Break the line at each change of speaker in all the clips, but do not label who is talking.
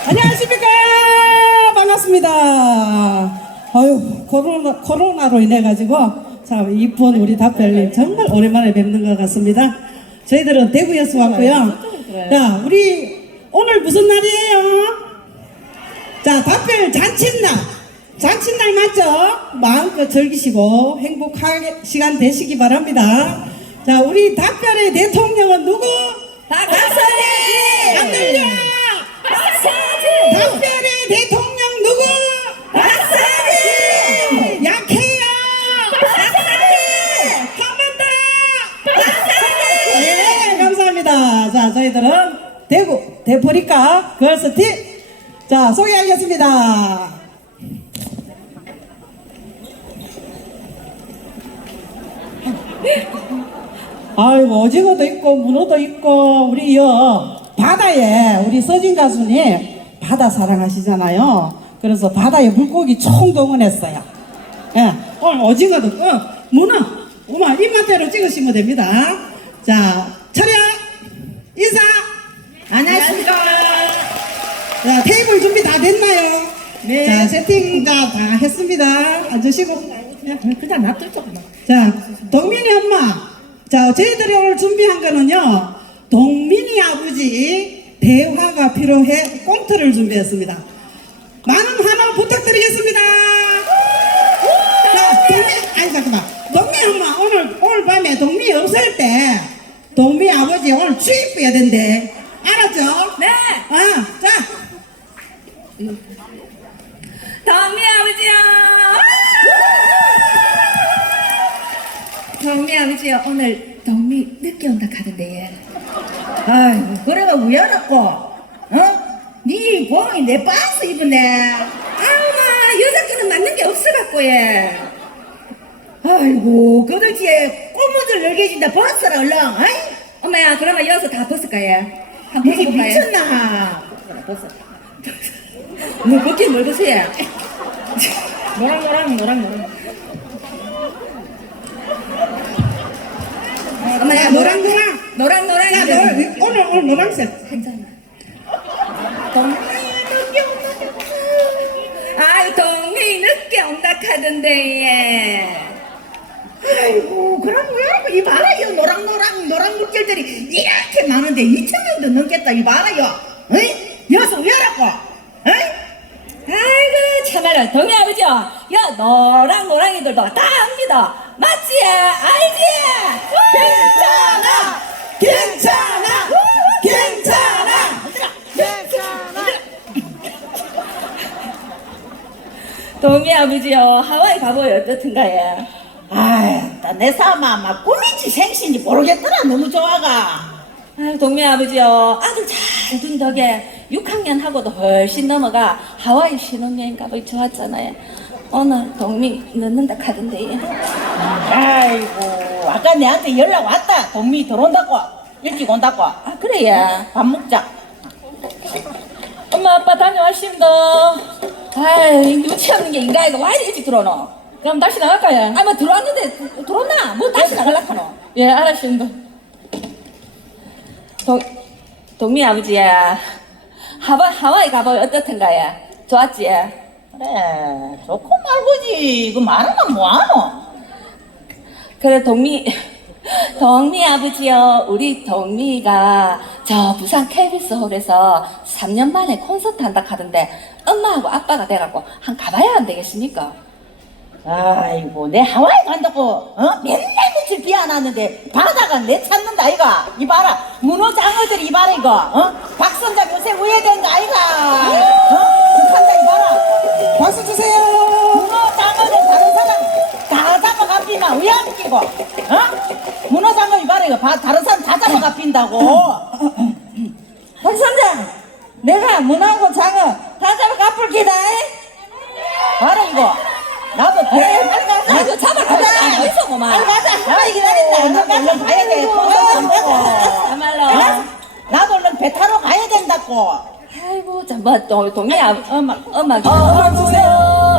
안녕하십니까. 반갑습니다. 아유, 코로나로 인해가지고 참 이쁜 우리 답별님 정말 오랜만에 뵙는 것 같습니다. 저희들은 대구에서 왔고요. 자, 우리 오늘 무슨 날이에요? 자, 답별 잔칫날. 잔칫날 맞죠? 마음껏 즐기시고 행복한 시간 되시기 바랍니다. 자, 우리 답별의 대통령은 누구?
박사님!
안 들려!
박사님!
답별의 대통령 누구?
박사님!
약해요!
박사님!
한번 더! 네, 감사합니다. 자, 저희들은 대구 대포리카 걸스팀 자, 소개하겠습니다. 아이고, 오징어도 있고 문어도 있고 우리 바다에 우리 서진 가수님 바다 사랑하시잖아요. 그래서 바다에 물고기 총동원했어요. 예, 오늘 오징어도 문어 오마 입맛대로 찍으시면 됩니다. 자, 차렷 인사.
안녕하십니까.
자, 테이블 준비 다 됐나요?
네.
자, 세팅 다 했습니다. 앉으시고.
그냥 놔둘 마.
자, 동민이 엄마. 자, 저희들이 오늘 준비한 거는요, 동민이 아버지 대화가 필요해 꽁트를 준비했습니다. 많은 환호 부탁드리겠습니다. 자, 잠깐만. 동민 엄마, 오늘 밤에 동민이 없을 때, 동민 아버지 오늘 주입해야 된대. 알았죠?
네.
자.
덕미 아버지요. 덕미 아버지요. 오늘 덕미 늦게 온다 카던데.
아이고 그래가 왜 알았고? 어? 네 공이 내 반스 입었네.
아우마 여자끼는 맞는 게 없어갖고 예.
아이고 그들지에 꼬무줄 열개진다 벗어라 얼른. 아이?
엄마야 그러면 여기서 다 벗을까 예. 한번
이게
벗어볼까 예.
미쳤나?
뭐 벗긴 뭘 벗어야.
노랑.
엄마야, 노랑노랑.
노랑
자, 오늘 노랑색.
한잔. 아이 동미 늦게 온다 카던데 예.
아이고 그럼 왜 알고 이봐라요 노랑 물결들이 이렇게 많은데 2,000명도 넘겠다 이봐라요. 어이? 여기서 왜 알았고? 어이?
아이고 참말로 동희 아버지요 야 노랑이들도 다 압니다 맞지? 알지?
괜찮아!
동희 아버지요 하와이 가보요 어떻든가요?
아이 내 사마 막 꿈인지 생신지 모르겠더라 너무 좋아가.
아유 동희 아버지요 아들 잘 둔 덕에 6학년 하고도 훨씬 넘어가 하와이 신혼여행 가보이 좋았잖아요 오늘 동미 늦는다 카던데
아이고 아까 내한테 연락 왔다. 동미 들어온다고 일찍 온다고.
아 그래요
밥 먹자.
엄마 아빠 다녀왔습니다 아이 눈치 없는 게 인가이가 와 이리 일찍 들어오노 그럼 다시 나갈까요? 아 뭐 들어왔는데 들어왔나? 뭐 다시 나갈라카노 예 알았습니다 동미 아버지야 하와이 가보이 어떻든가요? 좋았지?
그래 좋고 말고지 그 말하면 뭐하노.
그래 동미 아버지요 우리 동미가 저 부산 KBS 홀에서 3년 만에 콘서트 한다 하던데 엄마하고 아빠가 돼갖고 한 가봐야 안 되겠습니까?
아이고 내 하와이 간다고 맨날 며칠 비 안 왔는데 바다가 내 찾는다 아이가. 이봐라 문어 장어들이 이봐라 이거 박선장 요새 우회된 거 아이가. 북한다 이봐라
박수 주세요.
문어 장어들 다른 사람 다 잡아갑니만 왜 안 끼고 문어 장어 이봐라 이거 다른 사람 다 잡아갑힌다고.
박선장 내가 문어하고 장어 다 잡아갚을 기다
봐라 이거 나도
빨리 잡아가자 어디서 고마
빨리 가자. 하와이 기다린다. 나도 얼른 가야 돼. 콘서트 안 보고.
참말로
나도 얼른 배 타러 가야 된다고.
아이고 뭐 동미 엄마
파도야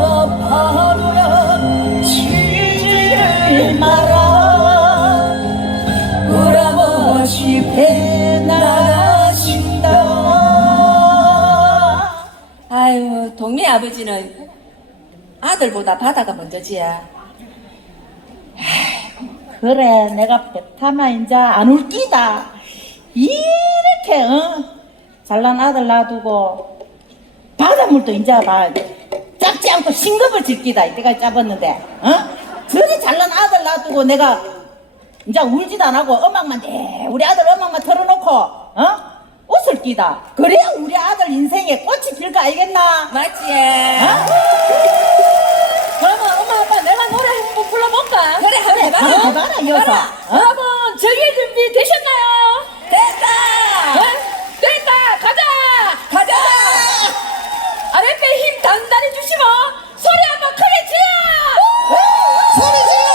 치지를 마라. 우리 아버지 배 나가신다.
동미 아버지는 아들보다 바다가 먼저지.
그래, 내가 베타마 이제 안 울기다. 이렇게 잘난 아들 놔두고 바닷물도 이제 봐 짝지 않고 싱겁을 질기다. 이때까지 잡았는데 저리 잘난 아들 놔두고 내가 이제 울지도 안 하고 음악만 우리 아들 음악만 틀어놓고 웃을 끼다. 그래야 우리 아들 인생에 꽃이 필 거 알겠나?
맞지? 그러면 엄마 아빠 내가 노래 한번 불러볼까? 그래 한번 해봐.
한번 해봐라, 이어서.
여러분 저기 준비 되셨나요? 됐다. 됐다. 가자. 아랫배 힘 단단히 주시고 소리 한번 크게 질러.
소리 질러.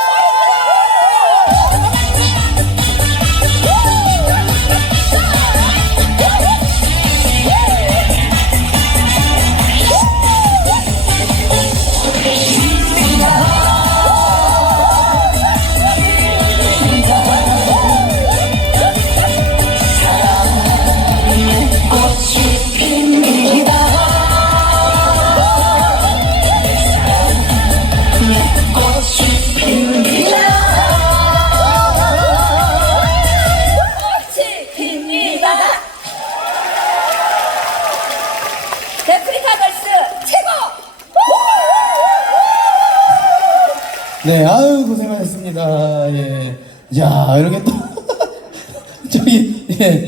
꽃이 핍니다. 데프리카 걸스 최고.
네, 아유 고생하셨습니다. 예, 야 이렇게 또 저기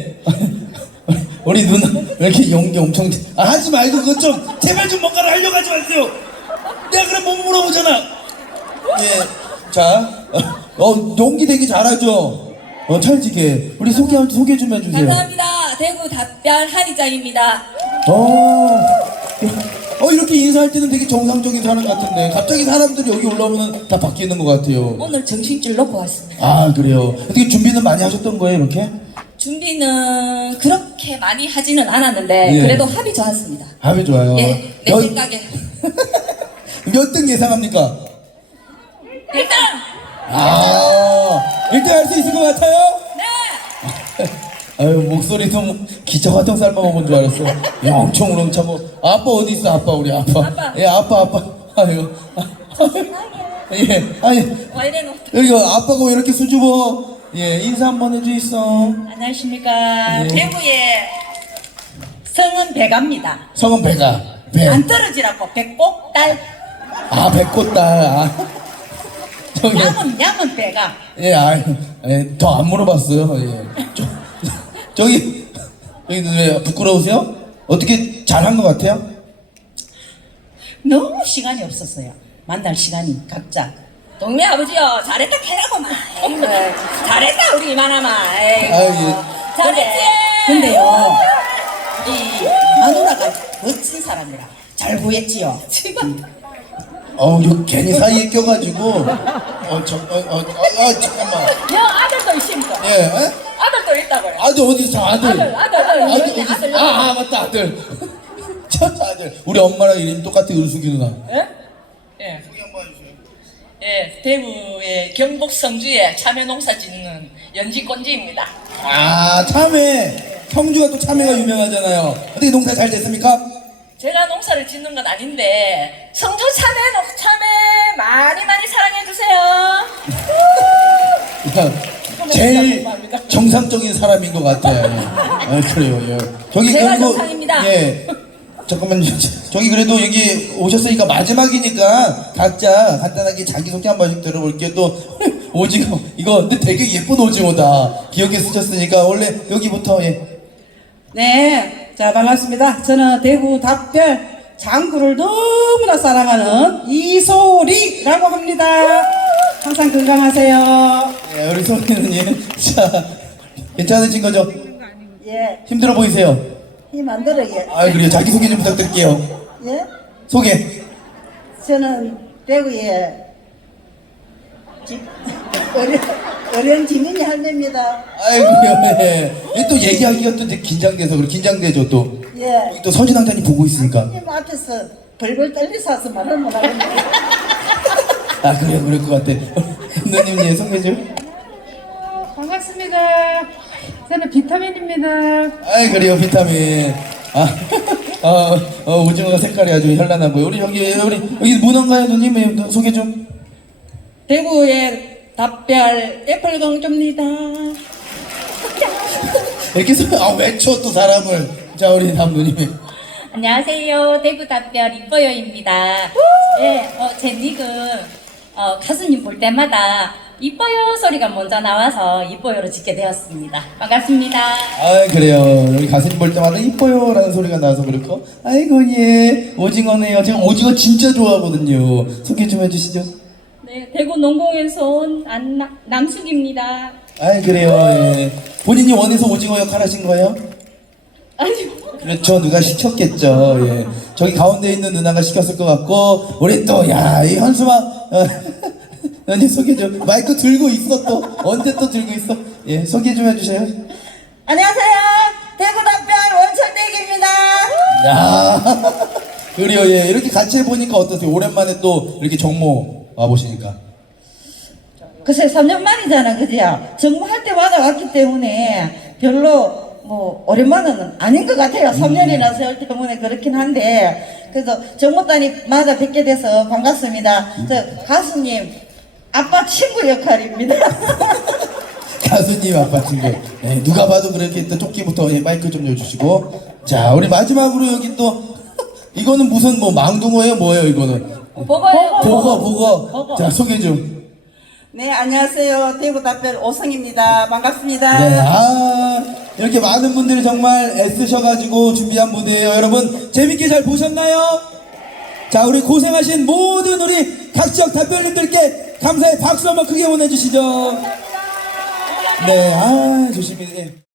우리 누나 왜 이렇게 연기 엄청 하지 말고 그것 좀 제발 좀 뭔가를 하려고 하지 마세요. 내가 그럼 못 물어보잖아. 예, 자, 연기 되게 잘하죠. 찰지게 우리 소개 좀 해주세요.
감사합니다. 대구 답변 한희장입니다.
이렇게 인사할 때는 되게 정상적인 사람 같은데 갑자기 사람들이 여기 올라오면 다 바뀌는 것 같아요.
오늘 정신줄 놓고 왔습니다.
아 그래요. 어떻게 준비는 많이 하셨던 거예요 이렇게?
준비는 그렇게 많이 하지는 않았는데
예.
그래도 합이 좋았습니다.
합이 좋아요.
예, 내 생각에
몇 등 예상합니까?
1등!
아 1등 할 수 있을 것 같아요?
네!
아유 목소리도 뭐 기차 같은 삶아 먹은 줄 알았어. 야, 엄청 우렁차고. 아빠 어디 있어 아빠 우리 아빠.
아빠.
예 아빠. 아유. 예 아니
와 이래노.
여기 아빠가 왜 이렇게 수줍어? 예 인사 한번 해줘 있어.
안녕하십니까.
예.
대구의 성은 배갑니다.
성은 배가. 배.
안 떨어지라고 배꼽딸.
아 배꼽딸. 아. 저기.
양은 배가.
예, 더 안 물어봤어요. 예. 저기 왜 부끄러우세요? 어떻게 잘한 것 같아요?
너무 시간이 없었어요. 만날 시간이 각자.
동미 아버지요 잘했다 캐라고만. 잘했다 우리 이만하마.
아유, 예.
잘했지.
근데요, 이 마누라가 멋진 사람이라 잘 구했지요.
이거 괜히 사이에 껴가지고 잠깐만.
여 아들도 있습니다.
예, 에?
아들도 있다고요.
아들 어디 있어? 아들
아들
어디 있어? 아 맞다 아들. 저 아들. 우리 엄마랑 이름 똑같아 은숙이 누나.
예? 예. 예, 대구의 경북 성주에 참외 농사 짓는 연지꼰지입니다.
아 참외. 청주가 또 참외가 유명하잖아요. 어떻게 농사 잘 됐습니까?
제가 농사를 짓는 건 아닌데 성주 참외 많이 사랑해 주세요.
제일 정상적인 사람인 것 같아요. 아, 그래요. 예. 저기
제가
그리고
정상입니다.
예. 잠깐만요. 저기 그래도 여기 오셨으니까 마지막이니까 각자 간단하게 자기소개 한 번씩 들어볼게요. 또 오징어 이거 근데 되게 예쁜 오징어다. 기억에 쓰셨으니까 원래 여기부터 예.
네, 자 반갑습니다. 저는 대구 답별 장구를 너무나 사랑하는 이소리라고 합니다. 항상 건강하세요.
예, 우리 소리는 예. 자 괜찮으신 거죠?
예,
힘들어 보이세요?
힘 안 들어, 예.
아 그래요. 자기소개 좀 부탁드릴게요.
예?
소개.
저는 대구의 어려운 지민이 할매입니다.
아이고요. 예. 또 얘기하기가 또 되게 긴장돼서 그래. 긴장되죠 또.
예.
여기 또 선진왕자님 보고 있으니까.
님 앞에서 벌벌 떨리서 와서 말을 못하겠네.
아 그래 그럴 것 같아. 누님 예 소개 좀.
반갑습니다. 저는 비타민입니다.
아이 그래요 비타민. 아 오징어가 색깔이 아주 현란하고요. 우리 여기 문어인가요, 누님? 소개 좀.
대구의 답별 애플공주입니다.
이렇게 외쳐 또 사람을. 자, 우리 다음 누님이.
안녕하세요. 대구 답별 이뻐요입니다. 네, 제 닉은 가수님 볼 때마다 이뻐요 소리가 먼저 나와서 이뻐요로 짓게 되었습니다. 반갑습니다.
아, 그래요. 우리 가수님 볼 때마다 이뻐요 라는 소리가 나와서 그렇고. 아이고, 예. 오징어네요. 제가 오징어 진짜 좋아하거든요. 소개 좀 해주시죠.
네, 대구 농공에서 온 남숙입니다.
아, 그래요. 예. 본인이 원해서 오징어 역할 하신 거예요?
아니요.
그렇죠. 누가 시켰겠죠. 예. 저기 가운데 있는 누나가 시켰을 것 같고, 우리 또, 야, 이 현수막, 언니 소개 좀. 마이크 들고 있어, 또. 언제 또 들고 있어? 예, 소개 좀 해주세요.
안녕하세요. 대구 답변 원철대기입니다.
야, 그래요. 예. 이렇게 같이 해보니까 어떠세요? 오랜만에 또 이렇게 정모 와보시니까.
글쎄 3년 만이잖아, 그지야? 정모할 때마다 왔기 때문에 별로 뭐 오랜만은 아닌 것 같아요. 3년이나 세월 때문에 그렇긴 한데 그래서 정모따니마다 뵙게 돼서 반갑습니다. 저 가수님 아빠 친구 역할입니다.
가수님 아빠 친구. 예, 누가 봐도 그렇게 또 조끼부터 예, 마이크 좀 열주시고. 자, 우리 마지막으로 여기 또 이거는 무슨 뭐 망둥어예요, 뭐예요, 이거는?
보고요.
보거. 자, 소개 좀.
네, 안녕하세요. 대구 답별 오성입니다. 반갑습니다.
네, 이렇게 많은 분들이 정말 애쓰셔가지고 준비한 무대예요. 여러분 재밌게 잘 보셨나요? 자, 우리 고생하신 모든 우리 각 지역 답변님들께 감사의 박수 한번 크게 보내주시죠. 네, 조심히. 예.